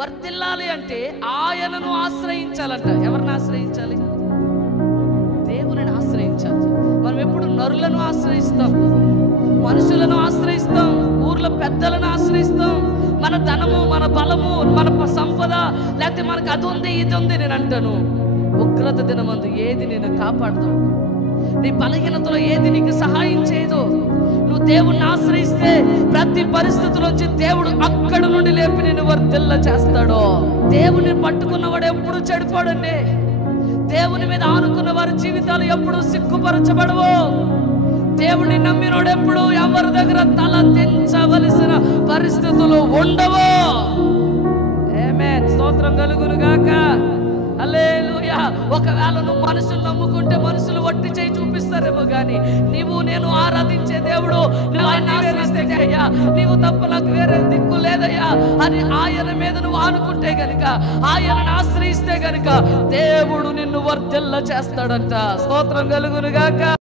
వర్ధిల్లాలి అంటే ఆయనను ఆశ్రయించాలంట. ఎవరిని ఆశ్రయించాలి? దేవునిని ఆశ్రయించాలి. మనం ఎప్పుడు నరులను ఆశ్రయిస్తాం, మనుషులను ఆశ్రయిస్తాం, ఊర్లో పెద్దలను ఆశ్రయిస్తాం, మన ధనము, మన బలము, మన సంపద, లేకపోతే మనకు అది ఉంది ఇది ఉంది. నేను అంటాను, ఉగ్రత దినమందు ఏది నేను కాపాడుతావు? నీ బలహీనతలో ఏది నీకు సహాయం చేయదు? నువ్వు దేవుణ్ణి ఆశ్రయిస్తే ప్రతి పరిస్థితిలోంచి దేవుడు అక్కడ నుండి లేపి నేను వర్ధిల్ల చేస్తాడు. దేవుని పట్టుకున్నవాడు ఎప్పుడు చెడిపోడండి. దేవుని మీద ఆనుకున్న వారి జీవితాలు ఎప్పుడు సిగ్గుపరచబడవు. దేవుని నమ్మినోడు ఎప్పుడు ఎవరి దగ్గర తల దించవలసిన పరిస్థితులు ఉండవు. ఆమేన్. స్తోత్రం కలుగును గాక. హల్లెలూయా. ఒకవేళ నువ్వు మనుషులు నమ్ముకుంటే మనుషులు వట్టి చేయి చూపిస్తారేమో, కానీ నీవు నేను ఆరాధించే దేవుడు, నువ్వు ఆయన ఆశ్రయిస్తే అయ్యా నీవు తప్ప నాకు వేరే దిక్కు లేదయ్యా అని ఆయన మీద నువ్వు ఆనుకుంటే గనుక, ఆయనను ఆశ్రయిస్తే గనుక దేవుడు నిన్ను వర్ధిల్ల చేస్తాడంట. స్తోత్రం కలుగును గాక.